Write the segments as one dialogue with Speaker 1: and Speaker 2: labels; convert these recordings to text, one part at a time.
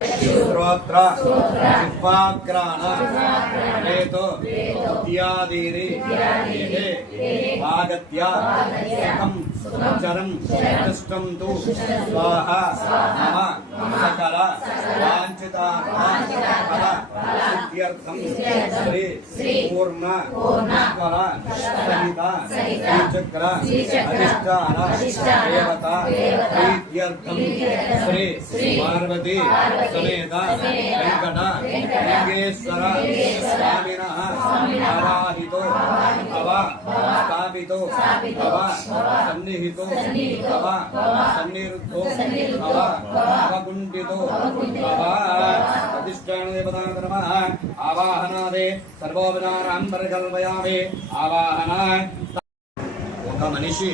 Speaker 1: శ్రోత్ర జిహ్వాగ్రాణ వేతో ఇత్యాదీని ఆగత్య సుఖం చరం చతుష్టం తు స్వాహ మమ సకల వాంఛితార్థ ఫల. इत्यर्थम श्री पूर्ण पूर्ण सहिता श्रीचक्र अधिष्ठान देवता प्रीत्यर्थम श्री पार्वती समेत वेंकट लिंगेश्वर स्वामिनः आराधितो భవ స్థాపితో భవ సన్నిహితో భవ సన్నిరుద్ధో భవ అవకుంఠితో భవ అధిష్టాన దేవతా నమ ఆవాహనాదే సర్వోపచారాం పరికల్పయామి ఆవాహన. ఒక మనిషి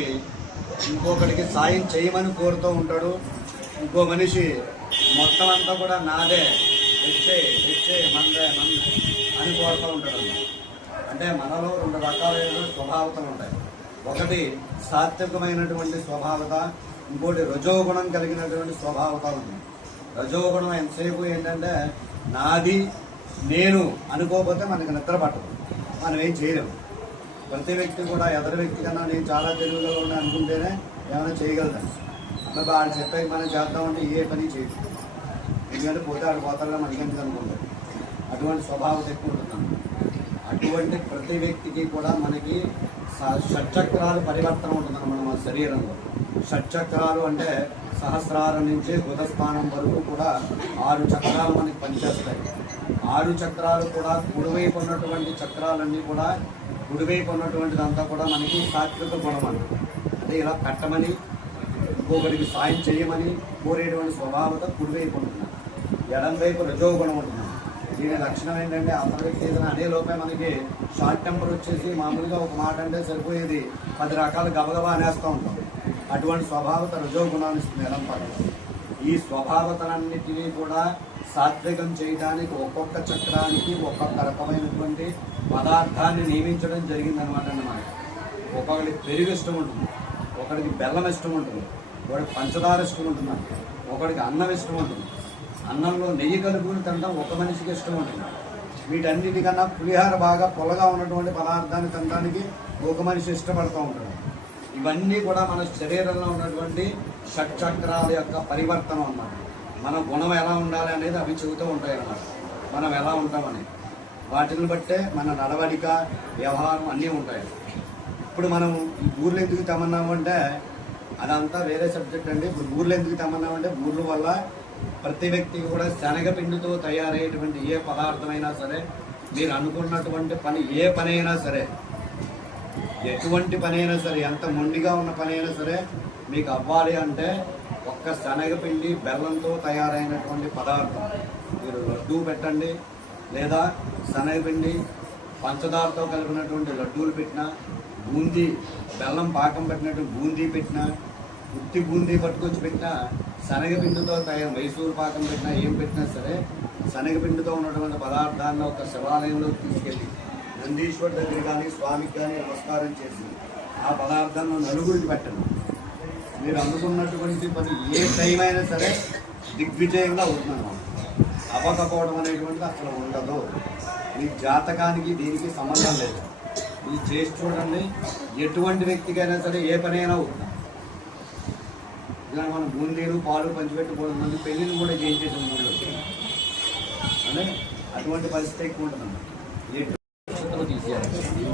Speaker 1: ఇంకొకటికి సాయం చేయమని కోరుతూ ఉంటాడు. ఇంకో మనిషి మొత్తం అంతా కూడా నాదే తెచ్చే తెచ్చే మందే మందే అని కోరుతూ ఉంటాడు. అంటే మనలో రెండు రకాలైన స్వభావతలు ఉంటాయి. ఒకటి సాత్వికమైనటువంటి స్వభావత ఇంకోటి రజోగుణం కలిగినటువంటి స్వభావత ఉంది రజోగుణం ఎంతసేపు ఏంటంటే నాది నేను అనుకోకపోతే మనకి నిద్ర పట్టదు. మనం ఏం చేయలేము ప్రతి వ్యక్తి కూడా ఎదరి వ్యక్తి కన్నా నేను చాలా తెలుగులో ఉన్నా అనుకుంటేనే ఏమైనా చేయగలుగుతాను మరి వాళ్ళు చెప్పే మనం చేద్దామంటే ఏ పని చేయదు ఎందుకంటే పోతే ఆడు పోతాడుగా మనకెందుకు అనుకుంటాడు? అటువంటి స్వభావం ఎక్కువ ఉంటుంది అటువంటి ప్రతి వ్యక్తికి కూడా మనకి షట్చక్రాలు పరివర్తన ఉంటుందన్నమాట మన శరీరంలో. షట్చక్రాలు అంటే సహస్రారం నుంచి బుధస్థానం వరకు కూడా ఆరు చక్రాలు మనకి పనిచేస్తాయి. ఆరు చక్రాలు కూడా కుడివైపు ఉన్నటువంటి చక్రాలన్నీ కూడా కుడివైపు ఉన్నటువంటిదంతా కూడా మనకి సాత్విక గుణం అంట. అంటే ఇలా కట్టమని ఇంకొకరికి సాయం చేయమని కోరేటువంటి స్వభావత కుడివైపు ఉంటుంది. ఎడం వైపు రజోగుణం ఉంటుంది. దీని లక్షణం ఏంటంటే అతని వ్యక్తి ఏదైనా అనే లోపే మనకి షార్ట్ టెంపర్ వచ్చేసి మామూలుగా ఒక మాట అంటే సరిపోయేది పది రకాల గబగబా అనేస్తూ ఉంటాం. అటువంటి స్వభావత రజోగుణాన్ని ఇస్తుంది ఎలా పక్కన. ఈ స్వభావతలన్నిటినీ కూడా సాత్వికం చేయడానికి ఒక్కొక్క చక్రానికి ఒక్కొక్క రకమైనటువంటి పదార్థాన్ని నియమించడం జరిగిందనమాట అన్నమాట. ఒక్కొక్కడికి పెరుగు ఇష్టం ఉంటుంది ఒకరికి బెల్లం ఇష్టం ఉంటుంది ఒకడికి పంచదార ఇష్టం ఉంటుంది ఒకడికి అన్నం ఇష్టం ఉంటుంది. అన్నంలో నెయ్యి కలుపుకుని తినడం ఒక మనిషికి ఇష్టం ఉంటుంది వీటన్నిటికన్నా పులిహార బాగా పొలగా ఉన్నటువంటి పదార్థాన్ని తినడానికి ఒక మనిషి ఇష్టపడుతూ ఉంటాడు. ఇవన్నీ కూడా మన శరీరంలో ఉన్నటువంటి షట్చక్రాల యొక్క పరివర్తనం అన్నమాట. మన గుణం ఎలా ఉండాలి అనేది అవి చెబుతూ ఉంటాయి అన్నమాట. మనం ఎలా ఉంటామని వాటిని బట్టే మన నడవడిక వ్యవహారం అన్నీ ఉంటాయి. ఇప్పుడు మనం ఊర్లో ఎందుకు తెమ్మన్నామంటే అదంతా వేరే సబ్జెక్ట్ అండి. ఇప్పుడు ఊర్లో ఎందుకు తెమ్మన్నామంటే ఊర్ల వల్ల ప్రతి వ్యక్తి కూడా శనగపిండితో తయారయ్యేటువంటి ఏ పదార్థమైనా సరే మీరు అనుకున్నటువంటి పని ఏ పని అయినా సరే ఎటువంటి పని అయినా సరే ఎంత మొండిగా ఉన్న పని అయినా సరే మీకు అవ్వాలి అంటే ఒక్క శనగపిండి బెల్లంతో తయారైనటువంటి పదార్థం. మీరు లడ్డూ పెట్టండి లేదా శనగపిండి పంచదారతో కలిపినటువంటి లడ్డూలు పెట్టినా బూందీ బెల్లం పాకం పెట్టినట్టు బూందీ పెట్టినా ఉత్తి బూందీ పట్టుకొచ్చి పెట్టినా శనగపిండితో తయారు మైసూరు పాకం పెట్టినా ఏం పెట్టినా సరే శనగపిండితో ఉన్నటువంటి పదార్థాన్ని ఒక శివాలయంలోకి తీసుకెళ్ళి నందీశ్వర్ దగ్గర కానీ స్వామికి కానీ నమస్కారం చేసి ఆ పదార్థాన్ని నలుగురికి పెట్టండి. మీరు అనుకున్నటువంటి పని ఏ టైం అయినా సరే దిగ్విజయంగా అవుతున్నాను అవ్వకపోవడం అనేటువంటిది అసలు ఉండదు. మీ జాతకానికి దీనికి సంబంధం లేదు. ఇది చేసి చూడండి. ఎటువంటి వ్యక్తికైనా సరే ఏ పనైనా అవుతుంది ఇలా మనం బూందీలు పాలు పంచిపెట్టుకోవడం మంది పెళ్ళిళ్ళు కూడా చేయించేసాం మూడు అంటే అటువంటి పరిస్థితి ఎక్కువ ఉంటుంది తీసేయాలి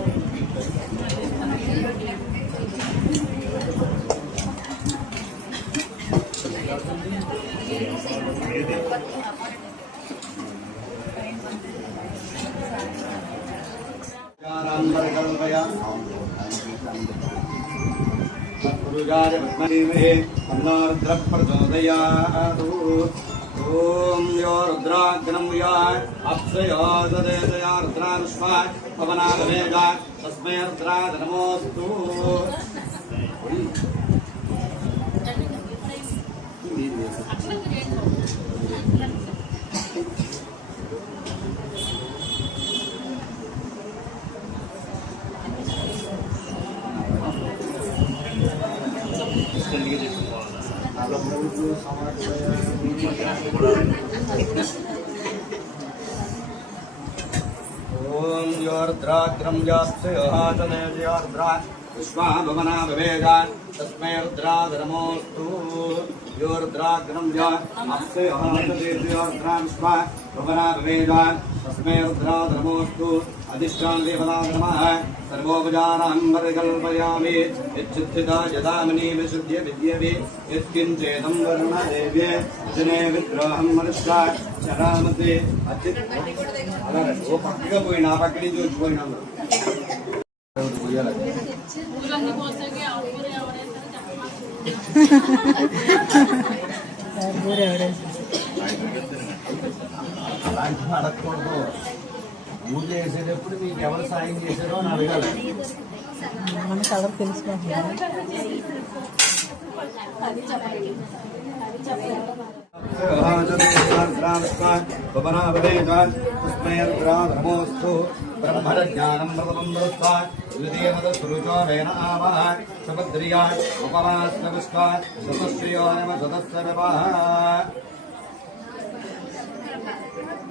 Speaker 1: भुजाय पद्मनीमहे अन्नार्द्रप्रचोदयात् ॐ यो रुद्राग्नम् याय अप्सयो ददेतया रुद्रानुष्माय पवनागवेगाय तस्मै रुद्राद नमोऽस्तु Thank you. रुद्राग्रम जात्रुद्रा विश्वाभवना विवेगा तस्मै रुद्राधरमोऽस्तु यो रुद्राग्रम विश्वा भवना भवेगान् तस्मै रुद्राधर्मोऽस्तु अधिष्ठान् देवता नमः सर्वोपचारान् परिकल्पयामि यच्चित्थिता यदामनि विशुद्ध्य विद्यवे यत्किञ्चेदं वरुणदेव्ये జనే విగ్రహం మనుష్య చరామతే అచ్యుత్ అలా ఓ పక్కగా పోయినా ఆ పక్క నుంచి వచ్చి పోయినా
Speaker 2: పూలన్నీ పోసాకి ఆ ఊరు ఎవరైతే చెప్పమని
Speaker 1: అలాంటి అడగకూడదు పూజ చేసేటప్పుడు మీకు ఎవరు సాయం చేశారో అని అడగాలి
Speaker 3: మన కలర్ తెలుసుకుంటున్నాను
Speaker 1: ధర్మోస్తు బ్రహ్మజ్ఞానం మృతం మృత్వా ద్వితీయమదృచో వేన ఆవహ సుభద్రియా ఉపవాస్నవిష్ట సతశ్రియో నమ సదస్య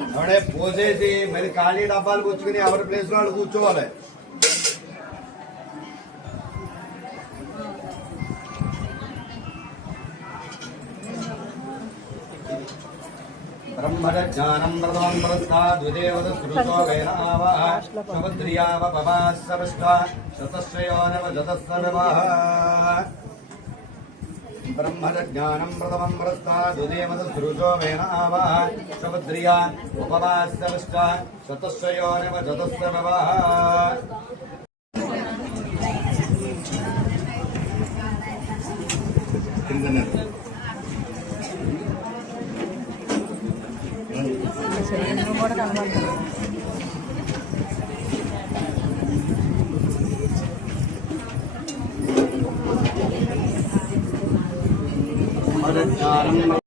Speaker 1: ఎవడే పోసేసి మరి ఖాళీ డబ్బాలు కూర్చుకుని ఎవరి ప్లేస్లో వాళ్ళు కూర్చోవాలి. బ్రహ్మజ్ఞానం మృతం మృత్వా ద్విదేవత సృతో వేన ఆవహ సుభద్రియావపవాస్సవిష్ట సతశ్రయో నవ జతస్సర్వః బ్రహ్మజ్ఞానం ప్రథమం మృత్వా ద్విదేవత సృజో వేన ఆవహ సుభద్రియా ఉపవాస్సవిష్ట
Speaker 3: కూడా కనబడుతుంది
Speaker 1: బ్రహ్మజ్ఞానం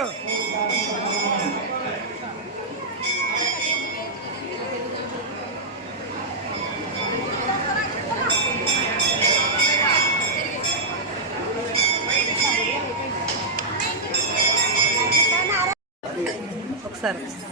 Speaker 3: చేస్తారు